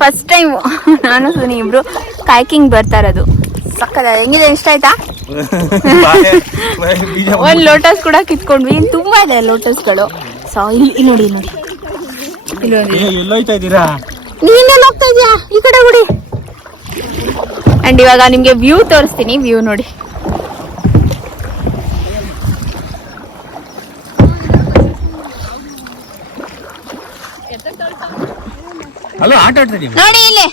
First time ನಾನು ಸುನಿ ಇಬ್ರು kayaking ಬರ್ತಾ ಇರೋದು. ಸಕ್ಕದ ಹೆಂಗಿದೆ, ಇಷ್ಟ ಆಯ್ತಾ? ಒಂದ್ ಲೋಟಸ್ ಕೂಡ ಕಿತ್ಕೊಂಡ್ವಿ. ತುಂಬಾ ಇದೆ ಲೋಟಸ್ಗಳು. ಸೊ ಇಲ್ಲಿ ನೋಡಿ ನೋಡಿ, ನೀನೆಲ್ಲ ಹೋಗ್ತಾ ಇದೀಯಾ? ಈ ಕಡೆ ಬಿಡಿ. ಅಂಡ್ ಇವಾಗ ನಿಮ್ಗೆ ವ್ಯೂ ತೋರಿಸ್ತೀನಿ. ವ್ಯೂ ನೋಡಿ. ನೋಡಿ ಇಲ್ಲಿ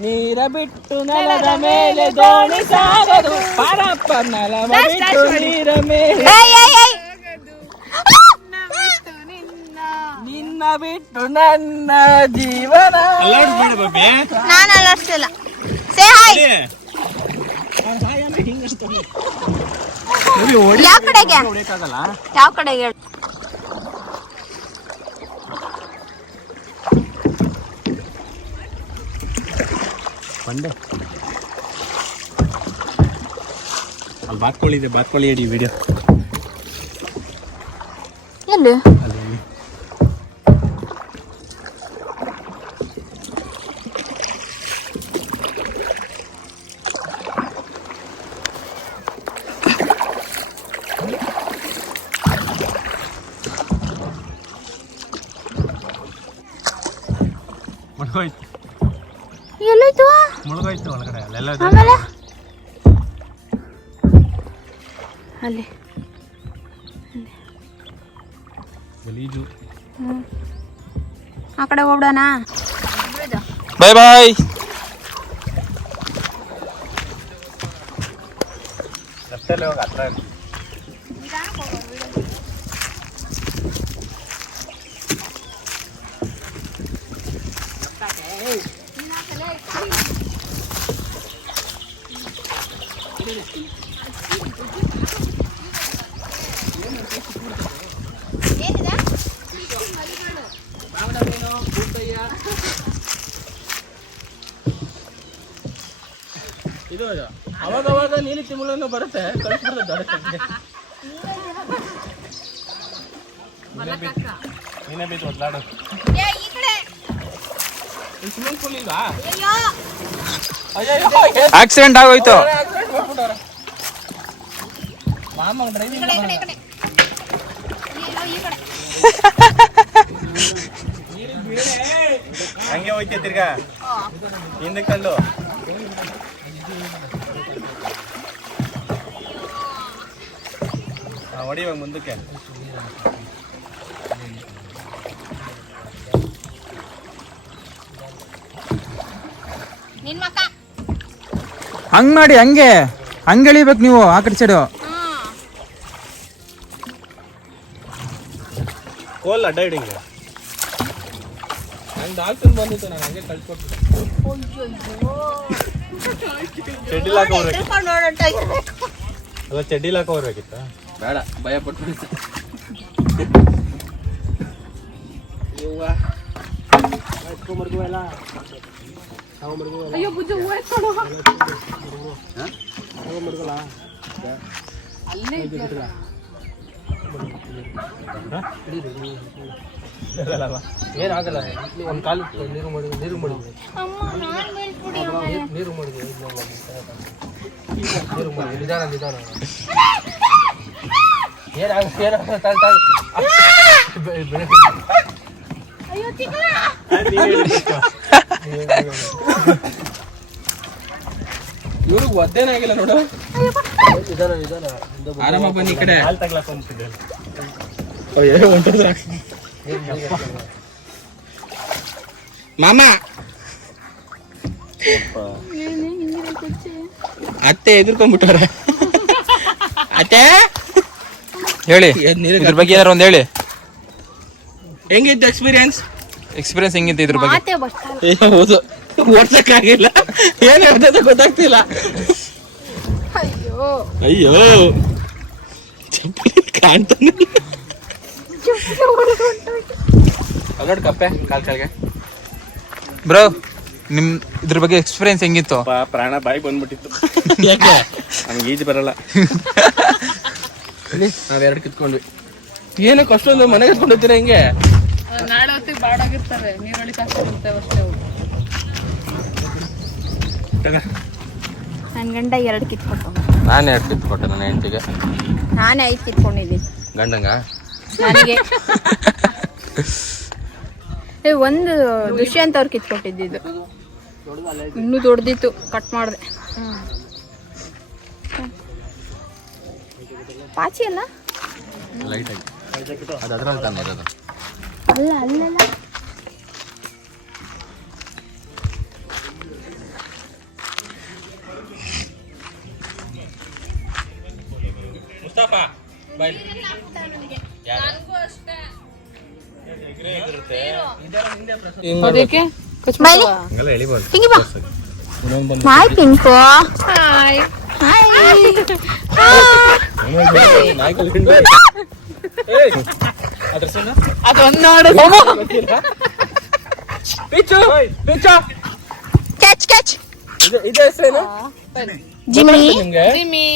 ನೀರ ಬಿಟ್ಟು ನೆಲದ ಮೇಲೆ ದೋಣಿ ಸಾಗದು, ಪರಪ್ಪ ನೆಲವ ಬಿಟ್ಟು ನೀರ ಮೇಲೆ ನಿನ್ನ ಬಿಟ್ಟು ನನ್ನ ಜೀವನ. ನಾನು ಅಲ್ಲಾಡ್ಸಿಲ್ಲ. Say hi. ಯಾವ ಕಡೆಗೆ? ಯಾವ ಕಡೆಗೆ? ಬಂಡೆ ಅಲ್ಲಿ ಬಾತ್ಕೋಳಿ ಇದೆ, ಬಾತ್ಕೋಳಿ ಇಡಿ ವಿಡಿಯೋ. ಎಲ್ಲಿ? ಎಲ್ಲೋಯ್ತು? ಮುಳುಗೋಯ್ತು ಒಳಗಡೆ. ಆಮೇಲೆ ಅಲ್ಲಿ ಗಲೀಜು. ಆ ಕಡೆ ಹೋಗ್ಬಿಡೋಣ. ಬಾಯ್ ಬಾಯ್. ರಸ್ತೆಯಲ್ಲಿ ಹೋಗಿ ಹತ್ರ ಇದು ಅವಾಗವಾಗ ನೀಲಿ ತಿಮ್ಮಲನ್ನು ಬರುತ್ತೆ, ಕಳಿಸ್ಬಿಡ್ತದೆ. ನೀನೇ ಬೀಚ್ ಒದ್ಲಾಡು. ಸ್ವಿಮ್ಮಿಂಗ್ ಪೂಲ್ ಇಲ್ವಾ? ಆಕ್ಸಿಡೆಂಟ್ ಆಗೋಯ್ತು. ಮಾಮ ಡ್ರೈವಿಂಗ್ ಹಂಗೆ ಹೋಯ್ತೆ ತಿರ್ಗಾ ಹಿಂದಕ್ಕೆ ಕಂಡು. ಹೊಡಿವಾಗ ಮುಂದಕ್ಕೆ. ಹಂಗ್ ಮಾಡಿ, ಹಂಗೆ ಹಂಗೆ ಎಳಿಬೇಕು ನೀವು ಆ ಕಡೆ ಸೈಡು. ಕೋಲ್ ಅಡ್ಡ ಹಿಡಿಂಗ ನಂಗೆ ಡಾಲ್ಫಿನ್ ಬಂದಿತ್ತು, ನಾನು ಹಂಗೆ ಕಳ್ಸ್ಕೊಟ್ಟು ಚಡ್ಡಿಲ್ ಹಾಕೋರ್ಬೇಕಿತ್ತು. ಅಲ್ಲ ಚಡ್ಡಿಲ್ ಹಾಕೋರ್ಬೇಕಿತ್ತ? ಬೇಡ, ಭಯ ಪಟ್ಟು. ಅಯ್ಯೋ ಬುಜ್ಜು ಹೂವು ಎತ್ಕೊಡು. ಅಲ್ಲೇ ಏನಾಗಲ್ಲ. ಒಂದು ಕಾಲು ನೀರು ಮಾಡಿ ನೀರು ಮಾಡಿ ನೀರು ಮಾಡಿದ್ವಿ. ನೀರು ಮಾಡಿ ನಿಧಾನ ನಿಧಾನ. ಇವ್ರಿಗೆ ಒದ್ದೇನಾಗಿಲ್ಲ ನೋಡು. ನಿಧಾನ ನಿಧಾನ ಆರಾಮ ಬನ್ನಿ ಈ ಕಡೆ. ಹಾಲು ತಗ್ಲಾಕ ಅಂತಿದ್ದೆ. ಮಾಮ ಅತ್ತೆ ಎದುರ್ಕೊಂಡ್ಬಿಟ್ಟವ್ರ. ಅತ್ತೆ ಹೇಳಿ, ಇದ್ರ ಬಗ್ಗೆ ಏನಾರು ಒಂದು ಹೇಳಿ. ಹೆಂಗಿತ್ತು ಎಕ್ಸ್ಪೀರಿಯನ್ಸ್ ಹೆಂಗಿತ್ತು ಇದ್ರ ಬಗ್ಗೆ? ಹೌದು, ಓಡ್ಸಕ್ಕಾಗಿಲ್ಲ, ಏನ್ ಹೇಳ್ತದ ಗೊತ್ತಾಗ್ತಿಲ್ಲ. ಅಯ್ಯೋ ಕಾಣ್ತಾನೆ. ಅಲ್ಲೋಡ್ ಕಪ್ಪೆ ಕಾಲ್ ಕೆಳಗೆ. ಬ್ರೋ, ನಿಮ್ ಇದ್ರ ಬಗ್ಗೆ ಎಕ್ಸ್ಪೀರಿಯನ್ಸ್ ಹೆಂಗಿತ್ತು? ಪ್ರಾಣ ಬಾಯಿ ಬಂದ್ಬಿಟ್ಟಿತ್ತು. ಯಾಕೆ? ನಮ್ಗೆ ಈಜು ಬರಲ್ಲ. ನಾವೆರಡು ಕಿತ್ಕೊಂಡ್ವಿ. ಏನಕ್ಕೆ ಅಷ್ಟೊಂದು ಮನೆಗೆ ಎತ್ಕೊಂಡಿರ್ತೀರ ಹಿಂಗೆ? ನಾಳೆ ಹೊತ್ತಿಗೆ ಬಾಡಾಗಿರ್ತವೆ, ನೀರೊಳಿ ಕಾಸಿರ್ತವೆ ಅಷ್ಟೇ ಅವು. ನನ್ನ ಗಂಡ 2 ಕಿತ್ಕೊಟ್ಟು. ನಾನು 2 ಕಿತ್ಕೊಟ್ಟೆ ನನ್ನ ಹೆಂಡತಿಗೆ. ನಾನೇ 5 ಕಿತ್ಕೊಂಡಿದ್ದೀನಿ ಗಂಡಂಗ ನನಗೆ. ಒಂದು ದುಷ್ಯಂತ್ ಅವ್ರು ಕಿತ್ಕೊಟ್ಟಿದ್ದು, ಇನ್ನೂ ದೊಡ್ಡದಿತ್ತು, ಕಟ್ ಮಾಡಿದೆ. ಪಾಚಿ ಅಲ್ಲ, ಲೈಟ್ ಆಗಿ ಅದು ಅದ್ರಲ್ಲಿ ತಾನೆ ಇರೋದು. ಅಲ್ಲ ಅಲ್ಲಲ್ಲ, ಅದಕ್ಕೆ ಹಿಂಗೆ ಬಾ. ಹಾಯ್ ಪಿಂಕು. Hi hi. ಅದೊಂದು ನೋಡು. Catch catch. ಇದೆ ಹೆಸರೇನು? ಜಿಮ್ಮಿ. ಜಿಮ್ಮಿ.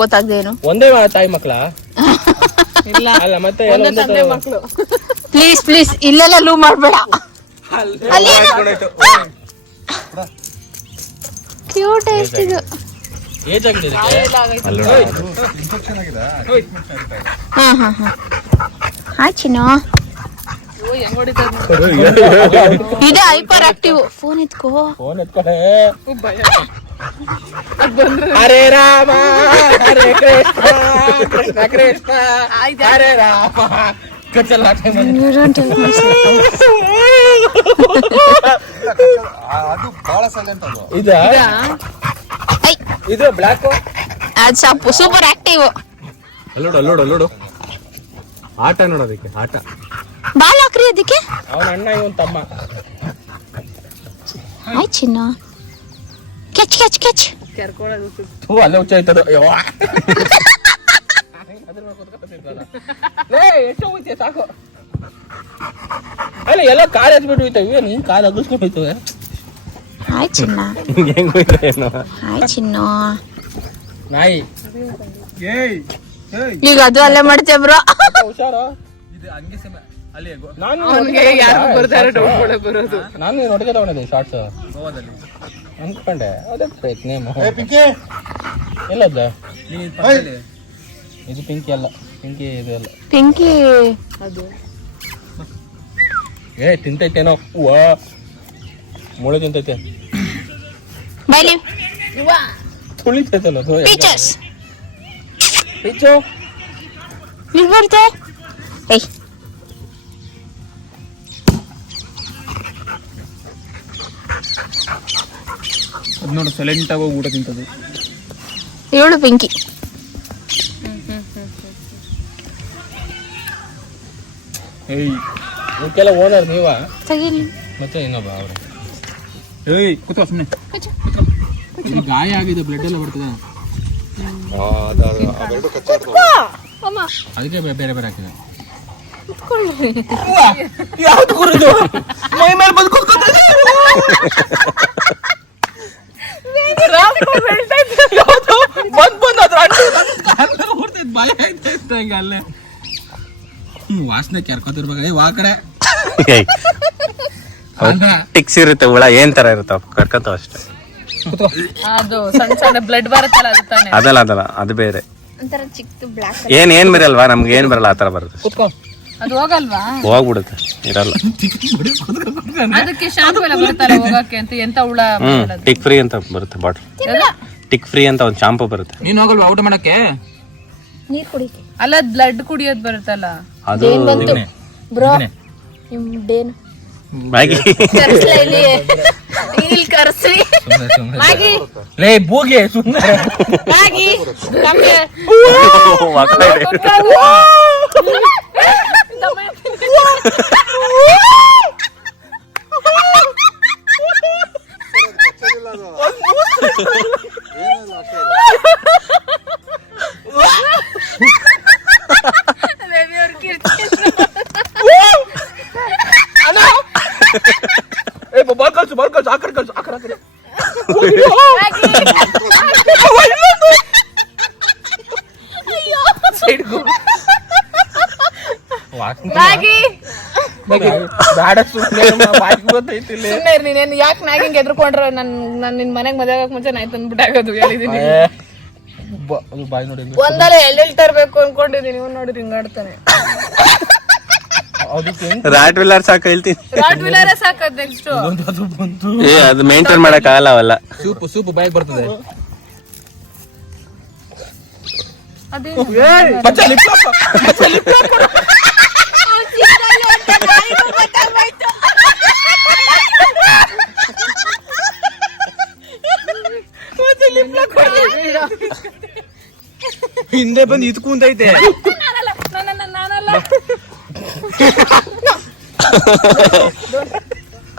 ಗೊತ್ತಾಗ್ದೇನು? ಒಂದೇ ತಾಯಿ ಮಕ್ಕಳ? ಇಲ್ಲ ಅಲ್ಲ, ಮತ್ತೆ ಒಂದೇ ತಂದೆ ಮಕ್ಕಳು. ಪ್ಲೀಸ್ ಪ್ಲೀಸ್, ಇಲ್ಲೆಲ್ಲ ಲೂ ಮಾಡ್ಬೇಡ. ಕ್ಯೂಟ್ ಎಷ್ಟಿದು. ಏಜ್ ಆಗಿದೆ ಹಾಯ್ ಚಿನ್ನು. ಇದೆ ಹೈಪರ್ ಆಕ್ಟಿವ್. ಫೋನ್ ಎತ್ಕೋ. ಹರೇ ರಾಮ ಹರೇ ಕೃಷ್ಣ ಕೃಷ್ಣ ಕೃಷ್ಣ ಹರೇ ರಾಮ. ಇದು ಬ್ಲಾಕ್, ಅದು ಸೂಪರ್ ಆಕ್ಟಿವ್. ಅಲ್ಲೋಡು ಆಟ ನೋಡೋದಕ್ಕೆ. ಆಟ ಬಾಲ್ ಹಾಕ್ರಿ ಅದಕ್ಕೆ. ಅವನ ಅಣ್ಣ, ಇವನ್ ತಮ್ಮ. ಹಾಯ್ ಚಿನ್ನು. ಕೆಚ್ ಕೆಚ್ ಕೆಚ್. ಅಲ್ಲೇ ಹುಚ್ಚ ಆಯ್ತದ. ಸಾಕು. ಅಲ್ಲ ಎಲ್ಲ ಕಾಲು ಹಚ್ಬಿಟ್ಟು ಹೋಯ್ತವೆ, ನೀನ್ ಕಾಲು ಅಗಿಸ್ಕೊಂಡು ಹೋಯ್ತವೆ. ಹಾಯ್ ಚಿನ್ನ. ಹೆಂಗ್ ಹೋಯ್ತೇನೋ. ಹಾಯ್ ಚಿನ್ನು. ನಾಯಿ ಈಗ ಅದು ಅಲ್ಲೇ ಮಾಡ್ತೇವೆ ಬ್ರೋ. ಹುಷಾರು. ನಾನು ನೋಡಿಗೆ ತಗೊಂಡಿದ್ದೆ ಶಾರ್ಟ್ಸ್ ಅನ್ಕೊಂಡೆ. ಅದೇ ನೇಮ್ ಎಲ್ಲದ? ಇದು ಪಿಂಕಿ ಅಲ್ಲ, ಪಿಂಕಿ ಇದು ಅಲ್ಲ. ಪಿಂಕಿ ಅದು ತಿಂತೈತೇನೋ. ಮುಳೆ ತಿಂತೈತೆ, ಬೈಲಿ ತುಳಿತೈತಲ್ಲ. ಪೀಚಸ್ ಪಿಚ್ಚು ಇಲ್ಲಿ ಬರ್ತೆ. ಏಯ್ ಅದು ನೋಡು, ಸೈಲೆಂಟ್ ಆಗಿ ಊಟ ತಿಂತದ್ದು. ಇವಳು ಪಿಂಕಿ. ಇವಕ್ಕೆಲ್ಲ ಓನರ್ ನೀವಾ? ತೆಗೀಲಿ. ಮತ್ತೆ ಇನ್ನೊಬ್ಬ ಅವ್ರೆ. ಕೂತ್ಕೋ ಸುಮ್ಮನೆ. ಗಾಯ ಆಗಿದೆ, ಬ್ಲಡ್ ಎಲ್ಲ ಬರ್ತದೆ. ಅದಕ್ಕೆ ಬೇರೆ ಬೇರೆ ಹಾಕಿದೆ. ಯಾವ್ದು ಕುರಿದು ಮೈ ಮೇಲೆ ಬಂದು ಕೂತ್ಕೊಳ್ತದೆ. ಭಯ ಆಯ್ತು ಹಂಗೆ ಅಲ್ಲೇ. ವಾಸನೆ ಕೆರ್ಕೋತಿರ್ಬೇಕು. ವಾ ಕಡೆ ಟಿಕ್ಸ್ ಇರುತ್ತೆ, ಹುಳ ಏನ್ ತರ ಇರುತ್ತಾವ, ಕರ್ಕತಾವ ಅಷ್ಟೇ. ಅದು ಸಣ್ಣ ಸಣ್ಣ ಬ್ಲಡ್ ಬರುತ್ತಲ್ಲ, ಅದು ತಾನೆ. ಅದಲ್ಲ ಅದು ಬೇರೆ. ಒಂಥರ ಚಿಕ್ಕ ಬ್ಲಾಕ್. ಏನ್ ಬರಲ್ವಾ, ನಮ್ಗೆ ಏನ್ ಬರಲ್ಲ, ಆತರ ಬರುತ್ತೆ. ಕೂತ್ಕೋ. ಅದು ಹೋಗಲ್ವಾ? ಹೋಗ್ಬಿಡುತ್ತೆ, ಇರಲ್ಲ. ಅದಕ್ಕೆ ಶಾಂಪು ಎಲ್ಲ ಬರುತ್ತಲ್ಲ ಹೋಗಕ್ಕೆ ಅಂತ. ಎಂತ ಹುಳ? ಟಿಕ್ ಫ್ರೀ ಅಂತ ಬರುತ್ತೆ ಬಾಟಲ್. ಟಿಕ್ ಫ್ರೀ ಅಂತ ಒಂದು ಶಾಂಪು ಬರುತ್ತೆ. ನೀನ್ ಹೋಗಲ್ವಾ ಊಟ ಮಾಡಕ್ಕೆ? ನೀರ್ ಕುಡಿಕೆ ಅಲ್ಲ, ಬ್ಲಡ್ ಕುಡಿಯೋದ್ ಬರುತ್ತಲ್ಲ ಅದು. ಬ್ರೋ ನಿಮ್ ಡೇನು ಮ್ಯಾಗಿ ಇಲ್ಲಿ ಕರ್ಸಿ. ಮ್ಯಾಗಿ ಲೇ ಬೂಗೆ ಸುಮ್ಮನೆ. ಮ್ಯಾಗಿ ಬಾಲ್ ಕಳ್ಸು, ಆ ಕಡೆ ಕಳ್ಸು, ಆ ಕಡೆ. ಬ್ಯಾಡ ಗೊತ್ತೈತಿ ನೀನೇನು ಯಾಕೆ ನಾಗಿಂಗ್ ಎದ್ರುಕೊಂಡ್ರೆ ನಾನು ನಿನ್ ಮನೆಗ್ ಮದುವೆ ಆಗಕ್ ಮುಂಚೆ ನಾಯಿ ತಂದ್ಬಿಟ್ಟು ಆಗೋದು ಹೇಳಿದೀನಿ. ಬಾಯ್ ನೋಡಿ ಒಂದಲ್ಲ ಎಳ್ಳೆಳ್ ತರ್ಬೇಕು ಅನ್ಕೊಂಡಿದೀನಿ. ಇವ್ ನೋಡಿ ಹಿಂಗಾಡ್ತಾನೆ. ರಾಟ್ ವೀಲರ್ ಸಾಕು ಹೇಳ್ತೀನಿ. ರಾಟ್ ವೀಲರ್ ಸಾಕದ್ ನೆಕ್ಸ್ಟ್ ಅದು ಮೇಂಟೈನ್ ಮಾಡಕ್ ಆಗಲ್ಲ ಅವೆಲ್ಲ. ಸೂಪು ಬಾಯಿಗೆ ಬರ್ತದೆ. ಅದೇ ಹಿಂದೆ ಬಂದು ಇದು ಕುಂತೈತೆ.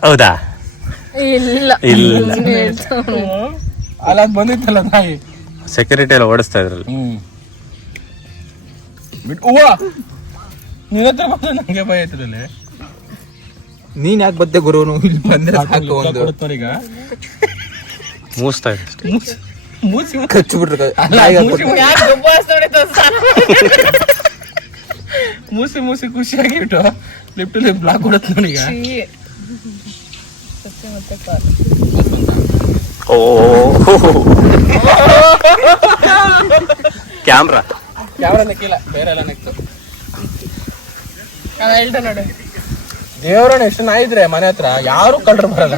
ಹೌದಾ? ಇಲ್ಲ ಅಲ್ಲ ಅದು ಬಂದಿತ್ತಲ್ಲ ನಾಯಿ. ಸೆಕ್ಯೂರಿಟಿ ಎಲ್ಲ ಓಡಿಸ್ತಾ ಇದ್ರಲ್ಲ. ನಿನ್ನ ಹತ್ರ ಬಂದ ನಂಗೆ ಭಯ ಆಯ್ತದಲ್ಲಿ. ನೀನ್ ಯಾಕೆ ಬದ್ದೆ ಗುರು? ಇಲ್ಲಿ ಬಂದ್ರೆ ಸಾಕು. ಒಂದು ಈಗ ಮೂಸ್ತಾ ಇದೆ. ಮೂಸಿ ಕಚ್ಚು ಬಿಟ್ರೆ ಮೂಸಿ ಖುಷಿಯಾಗಿಟ್ಟು ಲಿಫ್ಟ್ ಬ್ಲಾಕ್ ಕೊಡುತ್ತೆ ನೋಡಿ. ಈಗ ಓ ಕ್ಯಾಮ್ರಾ ನೆಕ್ಕಿಲ್ಲ, ಬೇರೆ ಎಲ್ಲ ನೆಕ್ತು. ನೋಡಿ ದೇವ್ರಣ್ಣ ಎಷ್ಟು ನಾಯಿ ಇದ್ರೆ ಮನೆ ಹತ್ರ ಯಾರು ಕಳ್ರು ಬರಲ್ಲ.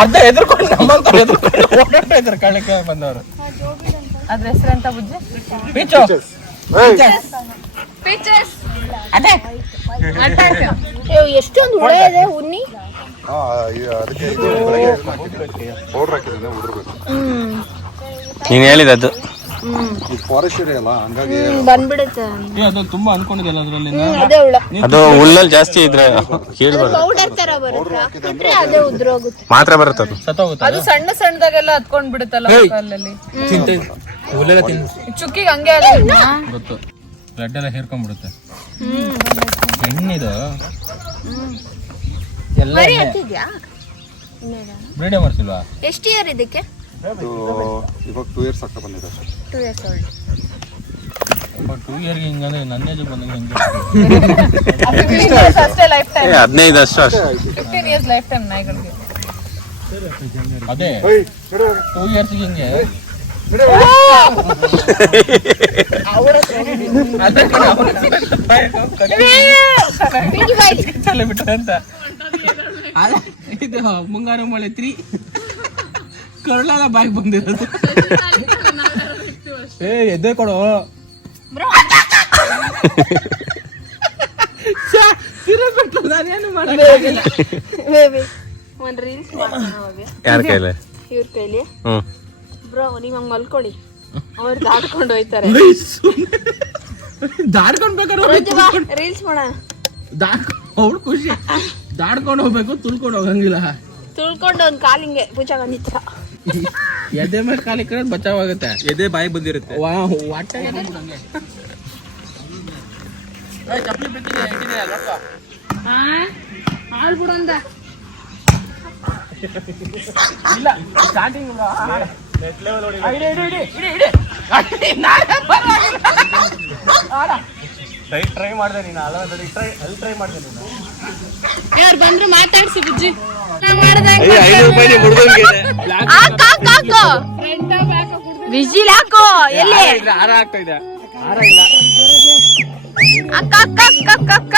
ಅರ್ಧ ಎದ್ರುಕೊಂಡು ನಮ್ಮಂತ ಎದ್ರುಕೊಂಡು ಕಳ್ಳಕ್ಕೆ ಬಂದವರು. ಅದ್ರ ಹೆಸರಂತ ಬುಜ್ಜಿ? Peach peaches. ಅದೇ ಎಷ್ಟೊಂದು ಹುಳ ಇದೆ. ಉನ್ನಿ ನೀನ್ ಹೇಳಿದದ್ದು ಫಾರೆಸ್ಟ್ ಏರಿಯಾ ಅಲ್ಲ, ಹಂಗಾಗಿ ಬಂದ್ಬಿಡುತ್ತೆ. ಅದು ತುಂಬಾ ಅನ್ಕೊಂಡಿದ್ದಲ್ಲ ಅದ್ರಲ್ಲಿ. ಅದೇ ಹುಳ ಅದು ಹುಲ್ಲಲ್ಲಿ ಜಾಸ್ತಿ ಇದ್ರೆ ಕೇಳ್ಬಾರ್ದು. ಪೌಡರ್ ತರ ಬರುತ್ತೆ, ಅದೇ ಉದ್ರೋಗುತ್ತೆ. ಮಾತ್ರ ಬರುತ್ತೆ ಅದು. ಸತ್ತೋಗುತ್ತೆ. ಅದು ಸಣ್ಣ ಸಣ್ಣದಾಗೆಲ್ಲ ಹತ್ಕೊಂಡ್ ಬಿಡುತ್ತಲ್ಲ ಕಲ್ಲಲ್ಲಿ. ಚುಕ್ಕಿಗೆ ಹಂಗೆ ಗೊತ್ತು, ಬ್ಲಡ್ ಎಲ್ಲ ಹೇರ್ಕೊಂಡ್ಬಿಡುತ್ತೆ. ಹೆಣ್ಣಿದು ಎಲ್ಲ ಬ್ರೀಡೇ ಮಾಡ್ಸಿಲ್ವಾ? ಎಷ್ಟು ಇಯರ್ ಇದಕ್ಕೆ? ಅದು ಇವಾಗ 2 years ಆಗ್ತಾ ಬಂದಿದೆ ಅಷ್ಟೇ. 2 years old. 2 years ಹಿಂಗಂದ್ರೆ ನನ್ನ ಏಜ್ ಬಂದಂಗೆ ಹೆಂಗೆ? 15 years ಅಷ್ಟೇ ಲೈಫ್ ಟೈಮ್. 15 ಅಷ್ಟೇ. 15 years ಲೈಫ್ ಟೈಮ್ ನಾಯಿಗಳಿಗೆ. ಅದೇ 2 years ಹಿಂಗೆ ಬಿಟ್ಟ ಅಂತ. ಇದು ಮುಂಗಾರು ಮಳೆ 3 ಕರುಳೆಲ್ಲ ಬಾಯಿಗೆ ಬಂದಿರೋದು. ಎದ್ದೆ ಕೊಡು. ನಾನೇನು ಮಾಡಕ್ಕಾಗಿಲ್ಲ. ಒಂದ್ ರೀಲ್ಸ್ ಮಾಡ್ತಾನೆ ಯಾರ ಕೈಲಿ? ಇವ್ರ ಕೈಲಿ. ಹ್ಮ್ ಬ್ರೋ ನೀವ್ ಹಂಗ್ ಮಲ್ಕೊಳ್ಳಿ, ಅವ್ರು ದಾಟ್ಕೊಂಡು ಹೋಯ್ತಾರೆ. ದಾಡ್ಕೊಂಡ್ ಬೇಕಾದ್ರೆ ರೀಲ್ಸ್ ಮಾಡೋಣ. ಅವ್ಳು ಖುಷಿ. ದಾಡ್ಕೊಂಡು ಹೋಗ್ಬೇಕು, ತುಳ್ಕೊಂಡು ಹೋಗಂಗಿಲ್ಲ. ತುಳ್ಕೊಂಡು ಒಂದ್ ಕಾಲಿಂಗೆ ಪೂಜಾ ಬಂದಿತ್ತ. ಎದೆ ಮೇಲೆ ಕಾಲಿ ಕಡೆ ಬಚಾವಾಗುತ್ತೆ. ಎದೆ ಬಾಯಿ ಬಂದಿರುತ್ತೆ. ಹಾಲ್ ಬಿಡಂದ ಇಲ್ಲ ಸ್ಟಾರ್ಟಿಂಗ್ ಟ್ರೈ ಮಾಡಿದೆ ನೀನು. ಅಲ್ಲಿ ಟ್ರೈ ಮಾಡಿದೆ ನೀನು. ಯಾರು ಬಂದ್ರು ಮಾತಾಡ್ಸಿ ಬುಜ್ಜಿ. ವಿಜಿಲ್ ಹಾಕೋ. ಎಲ್ಲಿ ಹಾರ ಆಗ್ತಾ ಇದೆ? ಹಾರ ಇಲ್ಲ. ಅಕ್ಕ ಅಕ್ಕ ಅಕ್ಕ ಅಕ್ಕ ಅಕ್ಕ.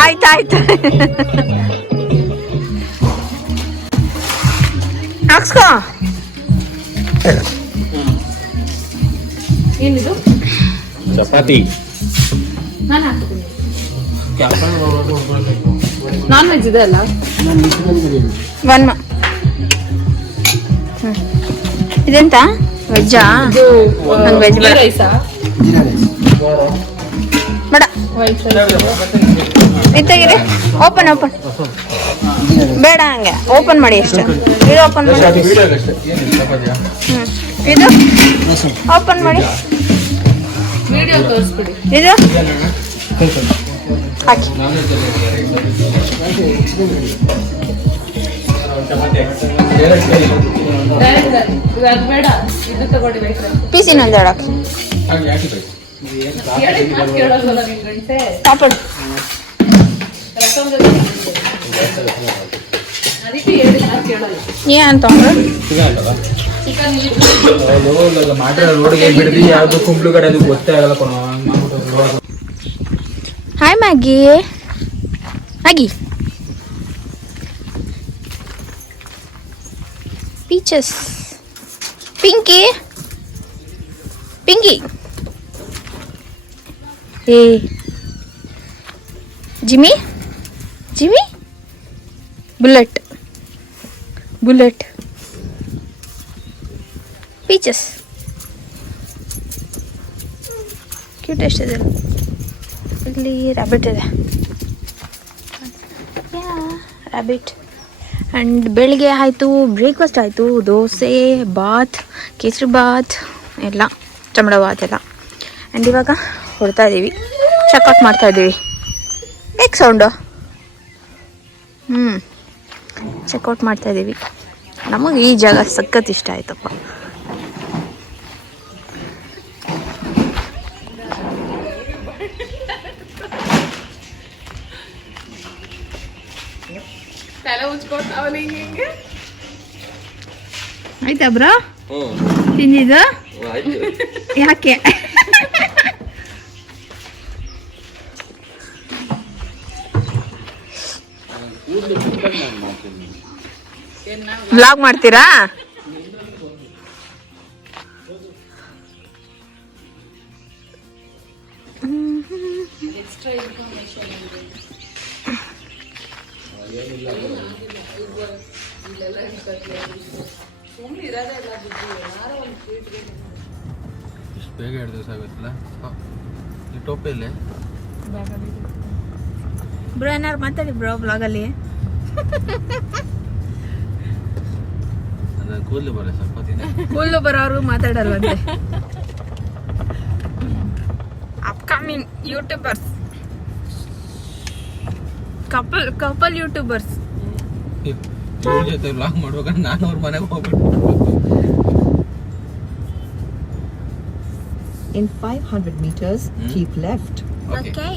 ಆಯ್ತಾಯ್ತು ಹಾಕ್ಸ್ಕೋ. ಏನಿದು? ಚಪಾತಿ. ನಾನ್ ವೆಜ್ ಇದೆ ಅಲ್ಲ? ಇದೆಂತ ವೆಜ್ಜಾ? ವೆಜ್ ರೈಸಾ? ಬೇಡ ಇತ್ತಾಗಿದೆ. ಓಪನ್ ಬೇಡ ಹಂಗೆ ಓಪನ್ ಮಾಡಿ ಅಷ್ಟೇ. ಇದು ಓಪನ್ ಮಾಡಿ. ಇದು ಓಪನ್ ಮಾಡಿ. ಇದು ಹಾಕಿ. ಪೀಸ್ ಇನ್ನೊಂದು ಹೇಳಕ್ಕೆ ಪಾಪಡ್ ಏನ್ ತೊಗೊಂಡ್ರೆ hi Maggi. Maggi peaches Pinki ಏ ಜಿಮ್ಮಿ ಬುಲೆಟ್ ಪೀಚಸ್ ಕ್ಯೂಟ್ ಎಷ್ಟಿದೆ. ಇಲ್ಲಿ ರ್ಯಾಬಿಟ್ ಇದೆ. ರ್ಯಾಬಿಟ್. ಆ್ಯಂಡ್ ಬೆಳಿಗ್ಗೆ ಆಯಿತು, ಬ್ರೇಕ್ಫಾಸ್ಟ್ ಆಯಿತು, ದೋಸೆ, ಬಾತ್, ಕೇಸರಿ ಬಾತ್ ಎಲ್ಲ, ಚಮಡ ಬಾತ್ ಎಲ್ಲ. ಆ್ಯಂಡ್ ಇವಾಗ ಹೊಡ್ತಾ ಇದ್ದೀವಿ, ಚೆಕ್ಔಟ್ ಮಾಡ್ತಾ ಇದ್ದೀವಿ. ಹೇಗೆ ಸೌಂಡು? ಚೆಕ್ಔಟ್ ಮಾಡ್ತಾ ಇದ್ದೀವಿ. ನಮಗೆ ಈ ಜಾಗ ಸಖತ್ ಇಷ್ಟ ಆಯ್ತಪ್ಪ. ಆಯ್ತಾ ಬ್ರೋ ತಿಂದಿದ್ದು? ಯಾಕೆ ವ್ಲಾಗ್ ಮಾಡ್ತೀರಾ? ಬೇಗ 2 ದಿವಸ ಆಗುತ್ತಲ್ಲ. ಈ ಟೋಪಿಯಲ್ಲಿ ಬ್ರೋ ಏನಾರು ಮಾತಾಡಿ ಬ್ರೋ ಬ್ಲಾಗಲ್ಲಿ. ಕೂದಲು ಬರೋ ಸ್ವಲ್ಪ ದಿನ ಕೂದಲು ಬರೋರು ಮಾತಾಡಲ್ವಂತೆ. Upcoming YouTubers, couple YouTubers. ಇವ್ರ ಜೊತೆ ವ್ಲಾಗ್ ಮಾಡ್ಬೇಕಂದ್ರೆ ನಾನು ಅವ್ರ ಮನೆಗೆ ಹೋಗ್ಬಿಟ್ಟು. In 500 meters, keep left. Okay.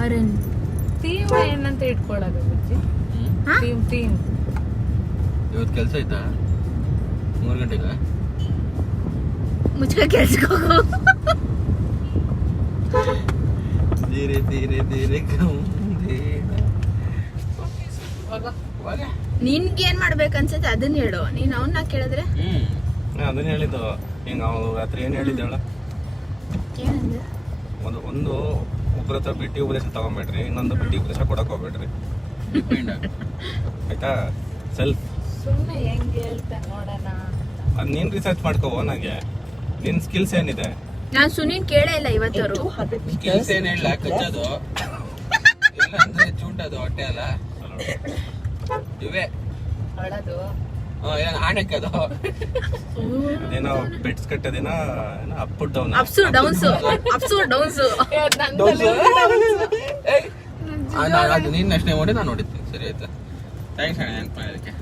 Aran theme ಏನಂತ ಇಟ್ಕೊಳ್ಳೋದು ಬುಜ್ಜಿ? ಥೀಮ್ ಇವತ್ತು ಕೆಲಸ ಆಯ್ತಾ? 3 ಗಂಟೆಗೆ ಮುಚ್ಕ ಕೆಲ್ಸಕ್ಕೆ ಹೋಗು. ಧೀರೆ ಧೀರೆ ಧೀರೆ ನಿನ್ಗೆ ಏನ್ ಮಾಡ್ಬೇಕನ್ಸುತ್ತೆ ಅದನ್ನ ಹೇಳು. ನೀನ್ ಅವನ್ನ ಕೇಳಿದ್ರೆ ಅದನ್ನ ಹೇಳಿದ್ದು. ಈಗ ನಾವು ರಾತ್ರಿ ಏನ್ ಹೇಳಿದ್ದೇಳ, ಒಂದು ಒಬ್ಬರ ಹತ್ರ ಬಿಟ್ಟಿ ಉಪದೇಶ ತಗೊಂಬೇಡ್ರಿ, ಇನ್ನೊಂದು ಬಿಟ್ಟಿ ಉಪದೇಶ ಕೊಡಕ್ ಹೋಗ್ಬೇಡ್ರಿ. ಆಯ್ತಾ? ಸೆಲ್ಫ್ ಸುಮ್ಮನೆ ಹೆಂಗೆ ಹೇಳ್ತಾ ನೋಡೋಣ. ಅದ್ ನೀನ್ ರಿಸರ್ಚ್ ಮಾಡ್ಕೋ. ನನಗೆ ನಿನ್ ಸ್ಕಿಲ್ಸ್ ಏನಿದೆ? ನಾನ್ ಸುನೀಲ್ ಕೇಳೇ ಇಲ್ಲ ಇವತ್ತವರು. 200 meters. ಕೆಲಸ ಏನ್ ಹೇಳ ಕಚ್ಚೋದು ಇಲ್ಲ ಅಂದ್ರೆ ಚೂಟದು ಹೊಟ್ಟೆ ಅಲ್ಲ ಇವೇ ಅಳೋದು ಆಣೆಕ್ಕದು ಅದೇನೋ ಬೆಟ್ಸ್ ಕಟ್ಟೋದೇನ ಅಪ್ ಡೌನ್ ಅಪ್ಸು ಡೌನ್ಸು ಅದು ನೀನ್ ಅಷ್ಟೇ ನೋಡಿ ನಾನು ನೋಡಿದ್ದೆ. ಸರಿ ಆಯ್ತಾ? ಥ್ಯಾಂಕ್ಸ್ ಅಣ್ಣ ನೆನಪು ಮಾಡೋದಕ್ಕೆ.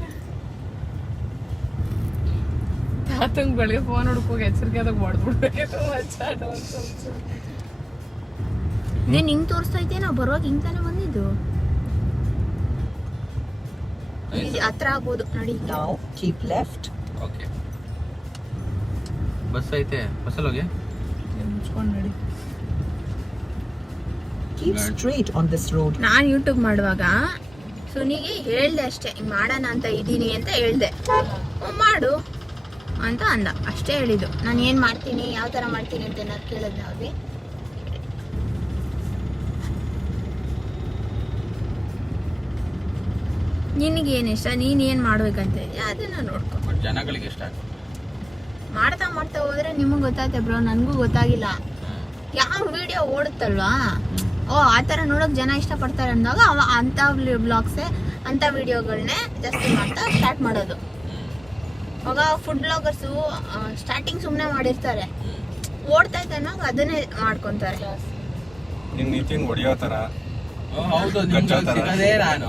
ತಾತಂಗ್ ಬೆಳಿಗ್ಗೆ ಫೋನ್ ಹುಡ್ಕೋಗಿ ಎಚ್ಚರಿಕೆ ಅದಾಗ ಮಾಡ್ಬಿಡ್ಬೇಕು. ನೀನ್ ಹಿಂಗ್ ತೋರಿಸ್ತಾ ಇದ್ದೆ, ನಾವು ಬರುವಾಗ ಹಿಂಗ್ ತಾನೇ ಬಂದಿದ್ದು. ಹತ್ರ ಆಗ್ಬೋದು ನೋಡಿ. Now keep left. Okay, bus ಐತೆ, ಬಸ್ಸಲ್ಲಿ ಹೋಗಿ ಮುಚ್ಕೊಂಡು ನಡಿ. Keep straight on this road. ನಾನು ಯೂಟ್ಯೂಬ್ ಮಾಡುವಾಗ ಸುನಿಗೆ ಹೇಳ್ದೆ ಅಷ್ಟೇ, ಹಿಂಗ್ ಮಾಡೋಣ ಅಂತ ಇದ್ದೀನಿ ಅಂತ ಹೇಳ್ದೆ. ಮಾಡು ಅಂತ ಅಂದ, ಅಷ್ಟೇ ಹೇಳಿದ್ದು. ನಾನು ಏನ್ ಮಾಡ್ತೀನಿ, ಯಾವ ತರ ಮಾಡ್ತೀನಿ ಅಂತ ಏನಾದ್ರು ಕೇಳಿದ್ನ ಅವ್ರಿಗೆ. ನಿನಗೆ ಏನ್ ಇಷ್ಟ, ನೀನ್ ಏನ್ ಮಾಡ್ಬೇಕಂತ ಇದೆಯಾ ಅದನ್ನ ನೋಡ್ಕೊ. ಜನಗಳಿಗೆ ಇಷ್ಟ ಆಗುತ್ತೆ. ಮಾಡ್ತಾ ಮಾಡ್ತಾ ಹೋದ್ರೆ ನಿಮಗೆ ಗೊತ್ತಾಯ್ತೆ ಬ್ರೋ, ನನಗೂ ಗೊತ್ತಾಗಿಲ್ಲ. ಯಾವ ವಿಡಿಯೋ ಓಡುತ್ತಲ್ವಾ, ಓ ಆ ಥರ ನೋಡೋಕೆ ಜನ ಇಷ್ಟಪಡ್ತಾರೆ ಅಂದಾಗ ಅಂಥ ಬ್ಲಾಗ್ಸೇ, ಅಂಥ ವಿಡಿಯೋಗಳನ್ನೇ ಜಾಸ್ತಿ ಮಾಡ್ತಾ ಸ್ಟಾರ್ಟ್ ಮಾಡೋದು. ಅವಾಗ ಫುಡ್ ಬ್ಲಾಗರ್ಸು ಸ್ಟಾರ್ಟಿಂಗ್ ಸುಮ್ಮನೆ ಮಾಡಿರ್ತಾರೆ, ಓಡ್ತೈತೆ ಅನ್ನೋವಾಗ ಅದನ್ನೇ ಮಾಡ್ಕೊತಾರೆ. ನಿನ್ ನಿತಿನ್ ಹೊಡಿಯೋ ತರ ಹೌದು, ನಿಮ್ಗೆ ಸಿಗೋದೇ ನಾನು.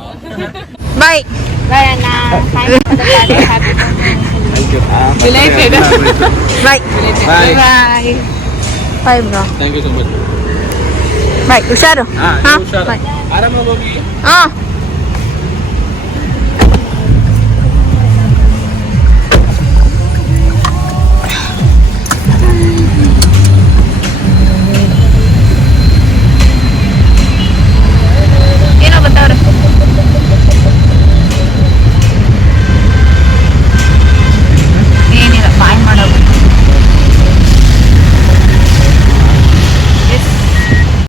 ಬಾಯ್ ಬಾಯ್ ಅಣ್ಣ. Bye bye bye bro. Thank you so much. Bye, ಹುಷಾರು. ಹಾ, ಹಾಂ ಹುಷಾರು. ಬಾಯ್. ಆರಾಮಾಗಿ ಹೋಗಿ. ಹಾಂ